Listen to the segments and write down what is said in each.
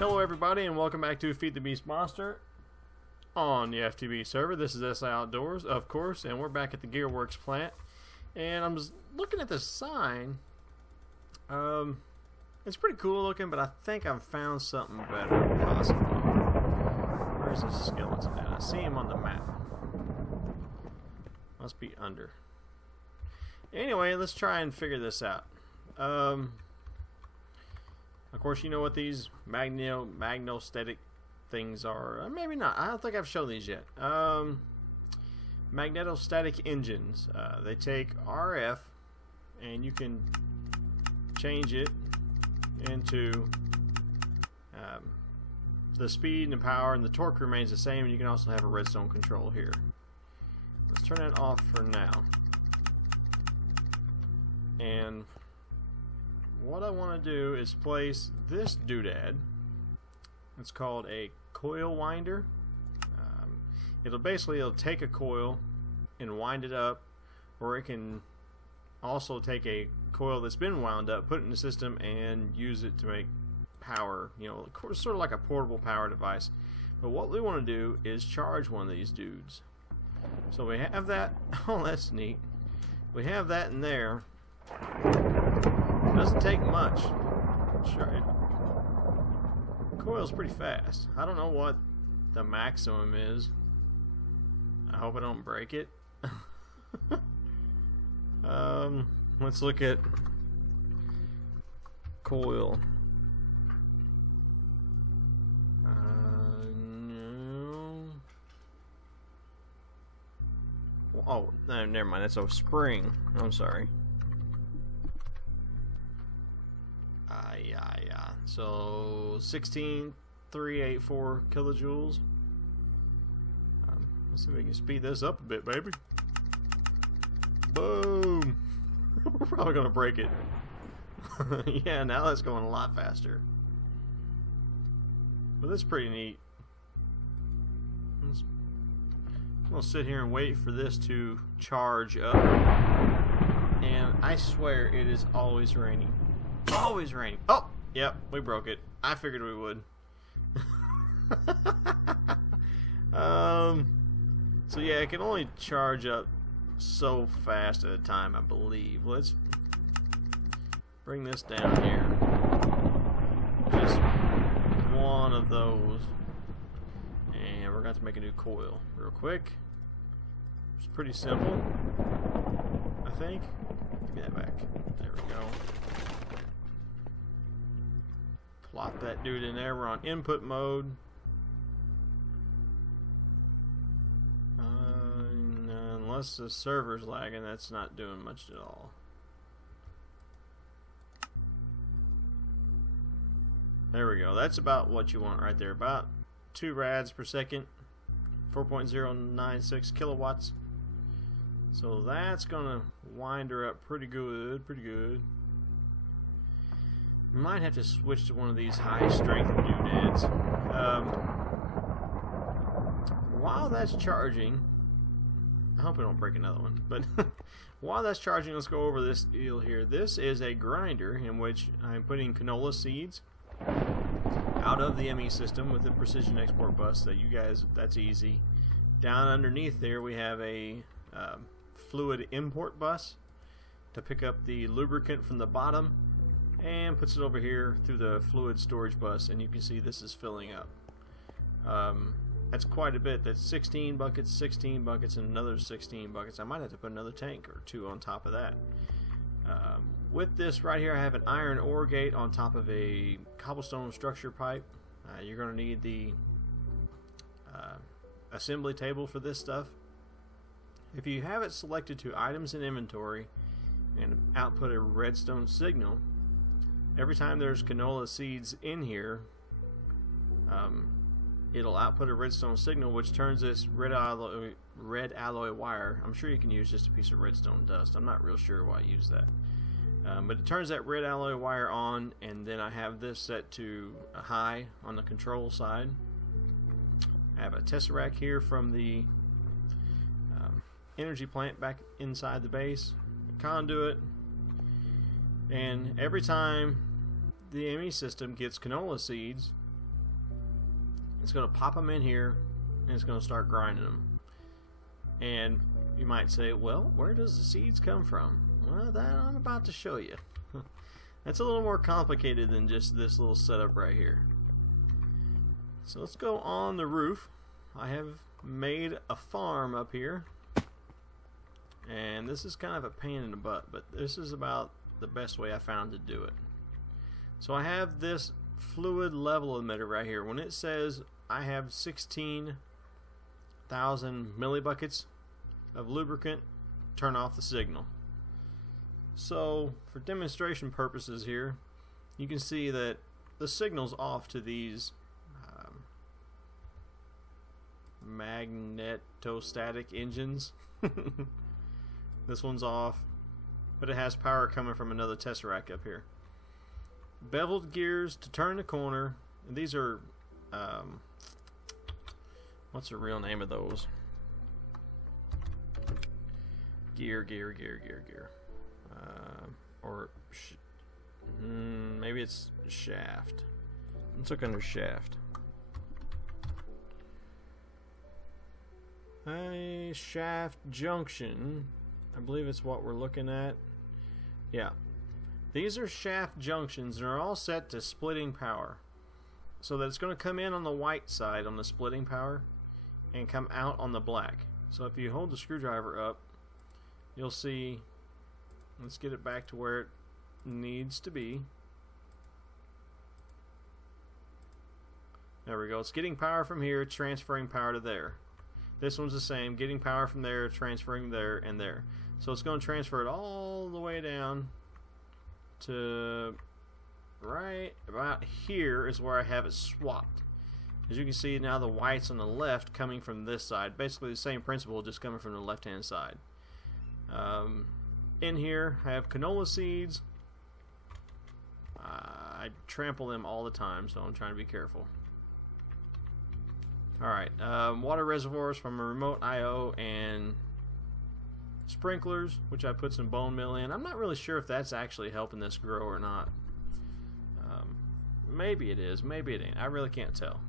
Hello everybody and welcome back to Feed the Beast Monster on the FTB server. This is SI Outdoors, of course, and we're back at the Gearworks plant. And I'm just looking at this sign. It's pretty cool looking, but I think I've found something better, possibly. Where's this skeleton at? I see him on the map. Must be under. Anyway, let's try and figure this out. Of course, you know what these Magnetostatic things are. Maybe not. I don't think I've shown these yet. Magnetostatic engines. They take RF, and you can change it into the speed and the power, and the torque remains the same, and you can also have a redstone control here. Let's turn that off for now. And what I want to do is place this doodad. It's called a coil winder. It'll take a coil and wind it up, or it can also take a coil that's been wound up, put it in the system, and use it to make power. You know, sort of like a portable power device. But what we want to do is charge one of these dudes. So we have that. Oh, that's neat. We have that in there. It doesn't take much. Sure. Coil's pretty fast. I don't know what the maximum is. I hope I don't break it. Let's look at coil. No. Oh, no, never mind. That's a spring. I'm sorry. Yeah. So 16,384 kilojoules. Let's see if we can speed this up a bit, baby. Boom! We're probably gonna break it. Yeah, now that's going a lot faster. But that's pretty neat. I'm gonna sit here and wait for this to charge up. And I swear it is always raining. Always raining. Oh, yep, we broke it. I figured we would. So yeah, it can only charge up so fast at a time, I believe. Let's bring this down here. Just one of those. And we're going to make a new coil real quick. It's pretty simple, I think. Give me that back. There we go. Plop that dude in there. We're on input mode. Unless the server's lagging, that's not doing much at all. There we go. That's about what you want right there. About 2 rads per second. 4.096 kilowatts. So that's gonna wind her up pretty good. Might have to switch to one of these high strength doodads. While that's charging, I hope I don't break another one, but while that's charging, let's go over this deal here. This is a grinder in which I'm putting canola seeds out of the ME system with the precision export bus. So you guys, that's easy. Down underneath there we have a fluid import bus to pick up the lubricant from the bottom, and puts it over here through the fluid storage bus, and you can see this is filling up. That's quite a bit. That's 16 buckets, and another 16 buckets. I might have to put another tank or 2 on top of that. With this right here, I have an iron ore gate on top of a cobblestone structure pipe. You're going to need the assembly table for this stuff. If you have it selected to items in inventory and output a redstone signal, every time there's canola seeds in here, it'll output a redstone signal, which turns this red alloy wire. I'm sure you can use just a piece of redstone dust. I'm not real sure why I use that. But it turns that red alloy wire on, and then I have this set to a high on the control side. I have a tesseract here from the energy plant back inside the base, conduit, and every time the ME system gets canola seeds, It's going to pop them in here, and it's going to start grinding them. And you might say, well, where does the seeds come from? Well, that I'm about to show you. That's a little more complicated than just this little setup right here. So let's go on the roof. I have made a farm up here, and this is kind of a pain in the butt, but this is about the best way I found to do it. So I have this fluid level emitter right here. When it says I have 16,000 millibuckets of lubricant, turn off the signal. So for demonstration purposes here, you can see that the signal's off to these magnetostatic engines. This one's off, but it has power coming from another tesseract up here. Beveled gears to turn the corner. And these are what's the real name of those? Gear. Maybe it's shaft. Let's look under shaft. A shaft junction. I believe it's what we're looking at. Yeah. These are shaft junctions, and they're all set to splitting power. So that it's going to come in on the white side on the splitting power and come out on the black. So if you hold the screwdriver up, you'll see, let's get it back to where it needs to be. There we go. It's getting power from here, transferring power to there. This one's the same, getting power from there, transferring there and there. So it's going to transfer it all the way down to right about here is where I have it swapped. As you can see now, the white's on the left coming from this side. Basically the same principle, just coming from the left hand side. In here I have canola seeds. I trample them all the time, so I'm trying to be careful. Alright, water reservoirs from a remote I/O and sprinklers, which I put some bone meal in. I'm not really sure if that's actually helping this grow or not. Maybe it is, maybe it ain't. I really can't tell.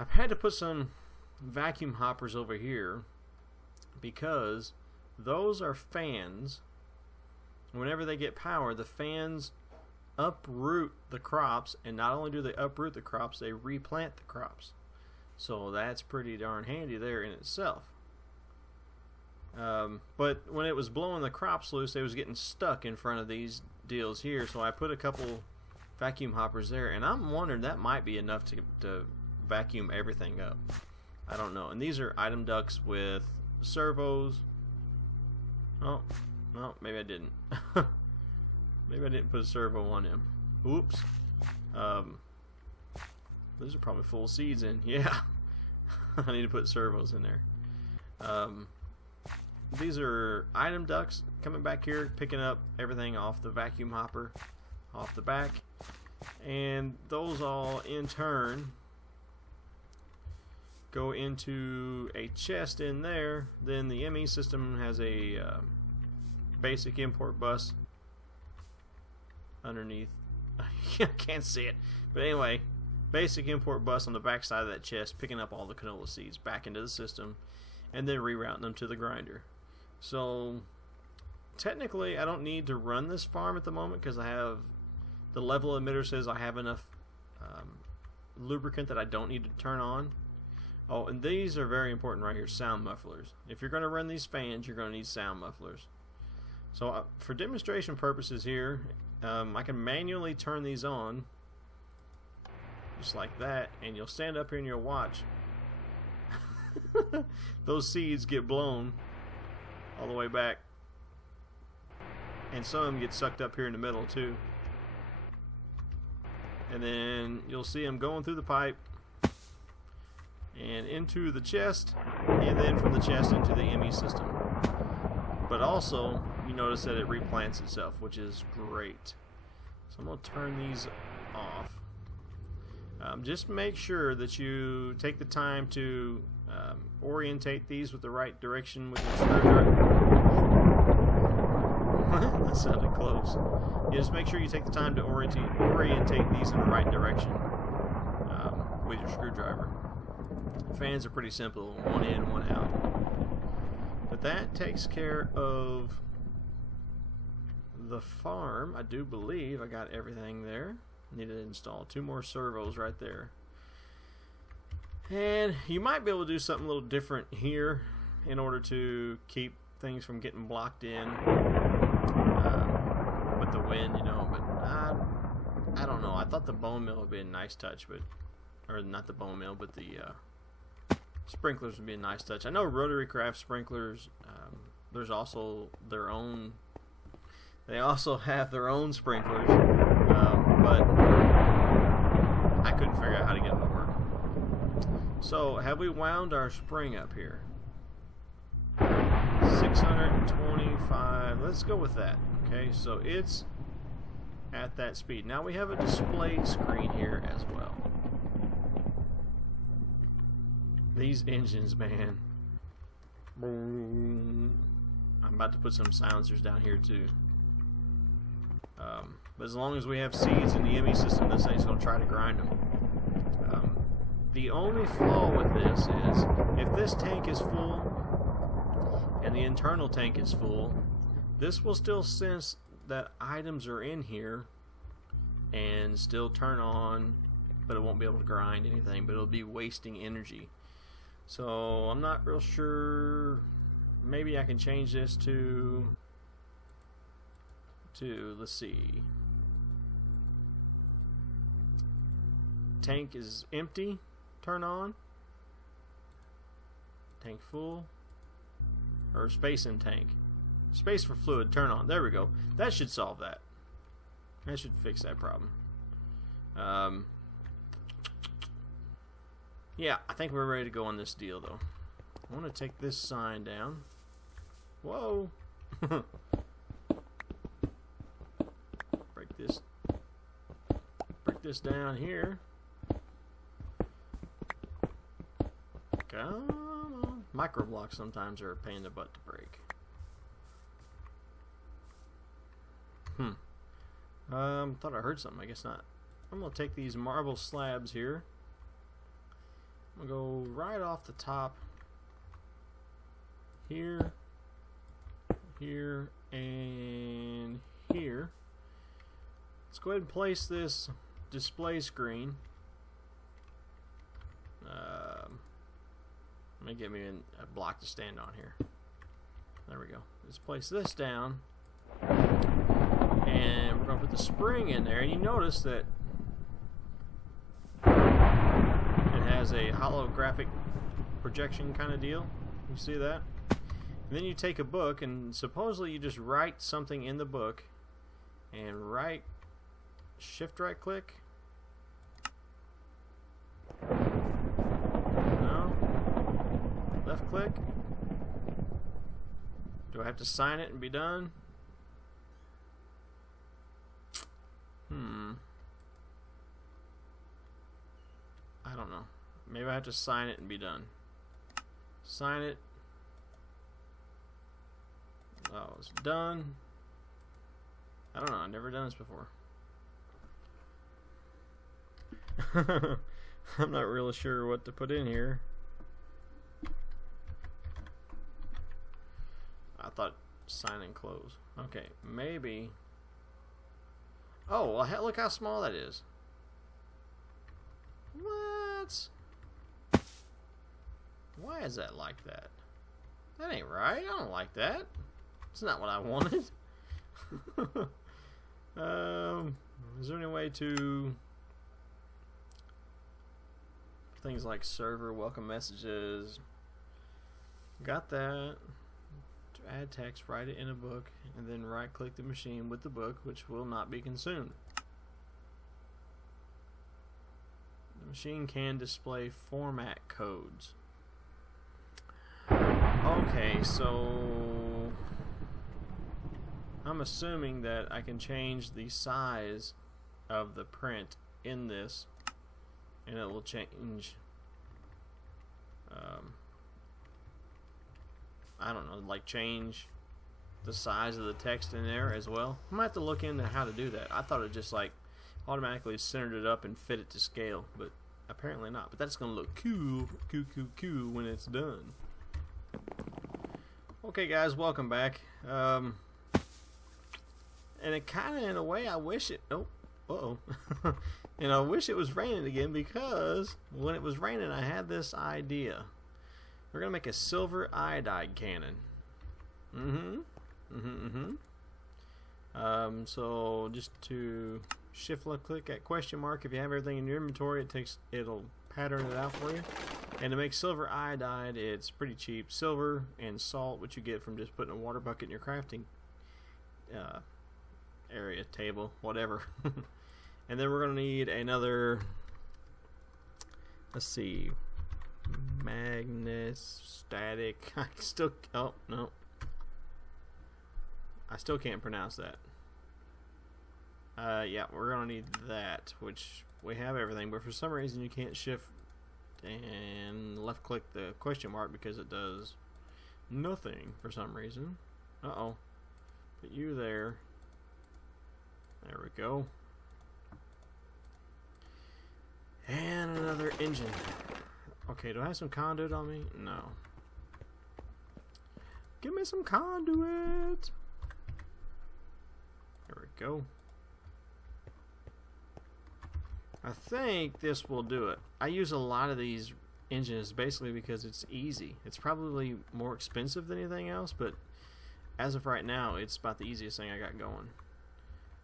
I've had to put some vacuum hoppers over here because those are fans. Whenever they get power, the fans uproot the crops, and not only do they uproot the crops, they replant the crops. So that's pretty darn handy there in itself. But when it was blowing the crops loose, they was getting stuck in front of these deals here, so I put a couple vacuum hoppers there, and I'm wondering that might be enough to vacuum everything up. I don't know. And these are item ducts with servos. Oh, no, maybe I didn't. Maybe I didn't put a servo on him. Oops. Those are probably full seeds in. Yeah. I need to put servos in there. These are item ducts coming back here, picking up everything off the vacuum hopper, off the back. And those all, in turn, go into a chest in there. Then the ME system has a basic import bus underneath. I can't see it. But anyway, basic import bus on the back side of that chest, picking up all the canola seeds back into the system and then rerouting them to the grinder. So technically I don't need to run this farm at the moment because I have the level emitter says I have enough lubricant that I don't need to turn on. Oh, and these are very important right here, sound mufflers. If you're going to run these fans, you're going to need sound mufflers. So for demonstration purposes here, I can manually turn these on just like that, and you'll stand up here and you'll watch those seeds get blown all the way back, and some of them get sucked up here in the middle too, and then you'll see them going through the pipe and into the chest, and then from the chest into the ME system. But also you notice that it replants itself, which is great. So I'm going to turn these off. Just make sure that you take the time to orientate these with the right direction with your screwdriver. That sounded close. Yeah, just make sure you take the time to orientate these in the right direction. with your screwdriver. Fans are pretty simple, one in, one out. But that takes care of the farm. I do believe I got everything there. Need to install 2 more servos right there. And you might be able to do something a little different here in order to keep things from getting blocked in with the wind, you know. But I don't know. I thought the bone mill would be a nice touch, but or not the bone mill, but the sprinklers would be a nice touch. I know rotary-craft sprinklers. There's also their own. They also have their own sprinklers, but I couldn't figure out how to get them to work. So, have we wound our spring up here? 625. Let's go with that. Okay, so it's at that speed. Now we have a display screen here as well. These engines, man. I'm about to put some silencers down here too. But as long as we have seeds in the ME system, this thing's going to try to grind them. The only flaw with this is if this tank is full and the internal tank is full, this will still sense that items are in here and still turn on, but it won't be able to grind anything, but it'll be wasting energy. So I'm not real sure. Maybe I can change this to let's see, tank is empty, turn on, tank full, or space in tank, space for fluid, turn on. There we go. That should solve that. That should fix that problem. Yeah, I think we're ready to go on this deal though. I want to take this sign down. Whoa. break this down here. Come on. Micro blocks sometimes are a pain in the butt to break. Thought I heard something. I guess not. I'm gonna take these marble slabs here. I'm gonna go right off the top here, here, and here. Let's go ahead and place this display screen. Let me get me a block to stand on here. There we go. Let's place this down, and we're gonna put the spring in there. And you notice that it has a holographic projection kind of deal. You see that? And then you take a book, and supposedly you just write something in the book, and shift right click. No. Left click. Do I have to sign it and be done? I don't know. Maybe I have to sign it and be done. Sign it. Oh, it's done. I don't know. I've never done this before. I'm not really sure what to put in here. I thought sign and close. Okay, maybe. Oh, well, look how small that is. What? Why is that like that? That ain't right. I don't like that. It's not what I wanted. Is there any way to things like server welcome messages? Got that. To add text, write it in a book, and then right click the machine with the book, which will not be consumed. The machine can display format codes. Okay, so I'm assuming that I can change the size of the print in this, and it will change, I don't know, like change the size of the text in there as well. I might have to look into how to do that. I thought it just like automatically centered it up and fit it to scale, but apparently not. But that's gonna look cool when it's done. Okay, guys, welcome back. And it kind of, in a way, I wish it. Oh, and I wish it was raining again, because when it was raining, I had this idea. We're gonna make a silver iodide cannon. So just to shift left click at question mark, if you have everything in your inventory, it'll pattern it out for you. And to make silver iodide, it's pretty cheap. Silver and salt, which you get from just putting a water bucket in your crafting area, table, whatever. And then we're gonna need another, let's see, Magnetostatic. I still, oh no, I still can't pronounce that. Yeah, we're gonna need that, which we have everything, but for some reason you can't shift and left click the question mark because it does nothing for some reason. Uh-oh. Put you there. There we go. And another engine. Okay, do I have some conduit on me? No. Give me some conduit. There we go. I think this will do it. I use a lot of these engines basically because it's easy. It's probably more expensive than anything else, but as of right now, it's about the easiest thing I got going.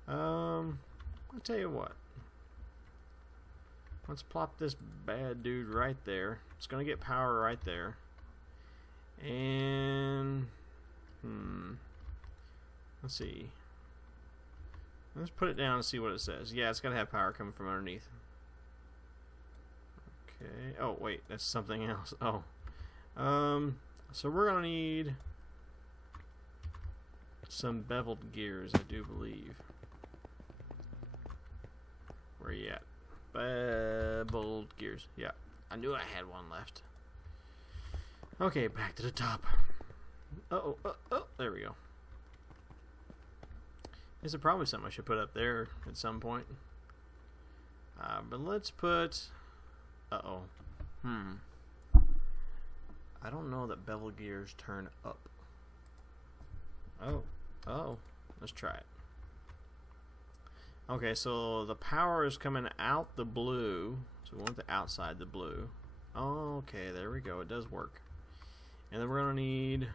I'll tell you what. Let's plop this bad dude right there. It's gonna get power right there. And let's see. Let's put it down and see what it says. Yeah, it's gotta have power coming from underneath. Okay. Oh wait, that's something else. Oh. So we're gonna need some beveled gears, I do believe. Where are you at? Beveled gears. Yeah, I knew I had one left. Okay, back to the top. Oh, there we go. This is probably something I should put up there at some point. But let's put. I don't know that bevel gears turn up. Oh, let's try it. Okay, so the power is coming out the blue, so we want the outside the blue. Okay, there we go. It does work. And then we're gonna need.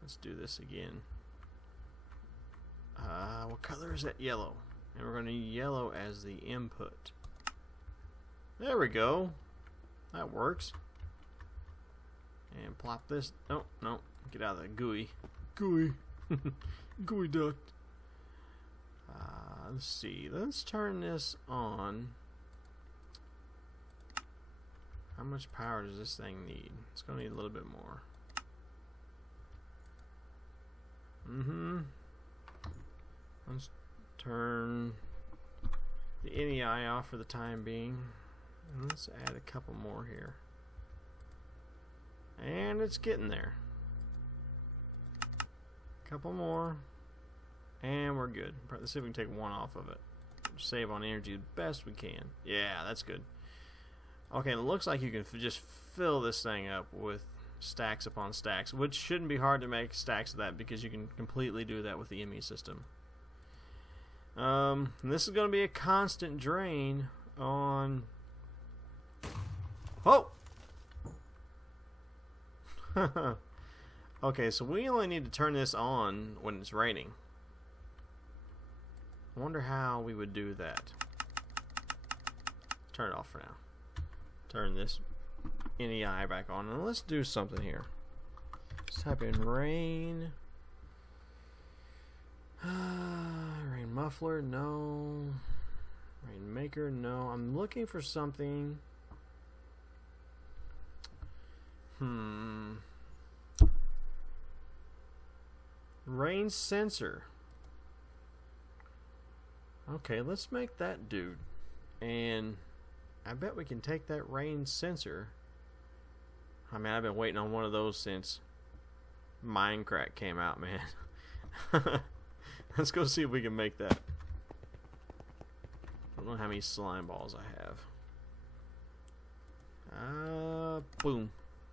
Let's do this again. What color is that? Yellow. And we're gonna need yellow as the input. There we go. That works. And plop this. Oh, no. Get out of the gooey. Gooey. Gooey duct. Let's see. Let's turn this on. How much power does this thing need? It's going to need a little bit more. Let's turn the NEI off for the time being. And let's add a couple more here. And it's getting there. Couple more. And we're good. Let's see if we can take one off of it. Save on energy the best we can. Yeah, that's good. Okay, it looks like you can just fill this thing up with stacks upon stacks, which shouldn't be hard to make stacks of that because you can completely do that with the ME system. And this is going to be a constant drain on. Oh! Okay, so we only need to turn this on when it's raining. I wonder how we would do that. Turn it off for now. Turn this NEI back on, and let's do something here. Let's type in rain. Rain muffler, no. Rain maker, no. I'm looking for something. Rain sensor. Okay, let's make that dude. And I bet we can take that rain sensor. I mean, I've been waiting on one of those since Minecraft came out, man. Let's go see if we can make that. I don't know how many slime balls I have. Boom.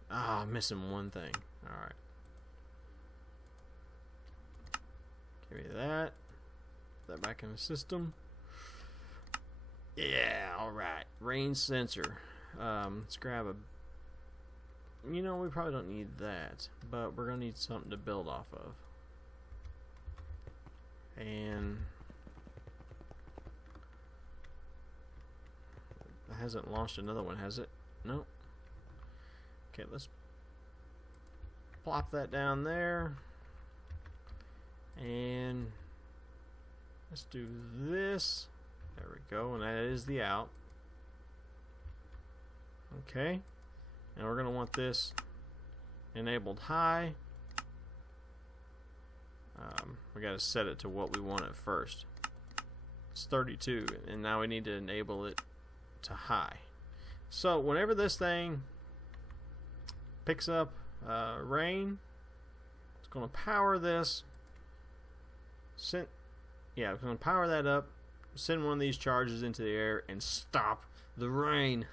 Ah, missing one thing. Alright. Give me that. Put that back in the system. Yeah, alright. Rain sensor. Let's grab a... You know, we probably don't need that, but we're going to need something to build off of. And... it hasn't launched another one, has it? Nope. Okay, let's plop that down there. And let's do this. There we go, and that is the out. Okay. And we're going to want this enabled high. We got to set it to what we want at first. It's 32, and now we need to enable it to high. So whenever this thing picks up rain, it's going to power this. It's going to power that up, send one of these charges into the air, and stop the rain.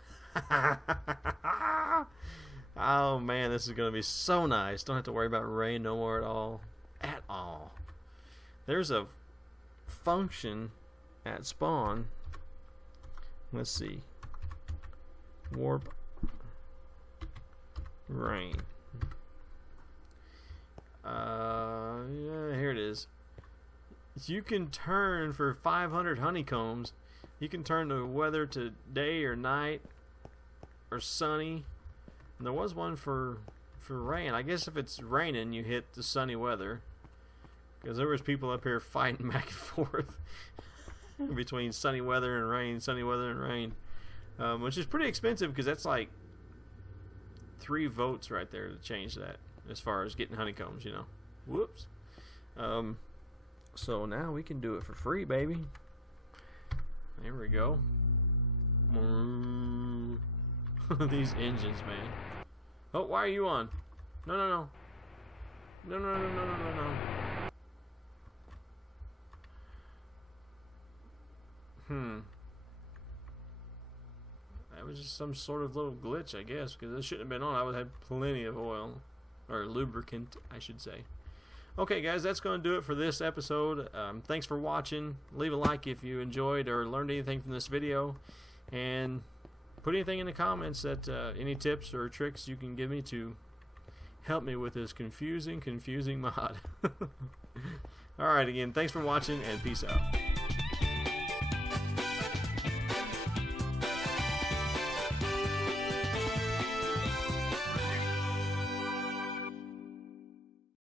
Oh man, this is going to be so nice. Don't have to worry about rain no more at all. At all. There's a function at spawn. Let's see. Warp rain. Yeah, here it is. You can turn for 500 honeycombs. You can turn the weather to day or night or sunny. And there was one for rain. I guess if it's raining, you hit the sunny weather. Because there was people up here fighting back and forth between sunny weather and rain, sunny weather and rain. Which is pretty expensive because that's like 3 votes right there to change that as far as getting honeycombs, you know. Whoops. So now we can do it for free, baby. There we go. These engines, man. Oh, why are you on? No, no, no. No, no, no, no, no, no, no. That was just some sort of little glitch, I guess, because it shouldn't have been on. I would have plenty of oil. Or lubricant, I should say. Okay, guys, that's going to do it for this episode. Thanks for watching. Leave a like if you enjoyed or learned anything from this video. And put anything in the comments that any tips or tricks you can give me to help me with this confusing mod. Alright, again, thanks for watching, and peace out.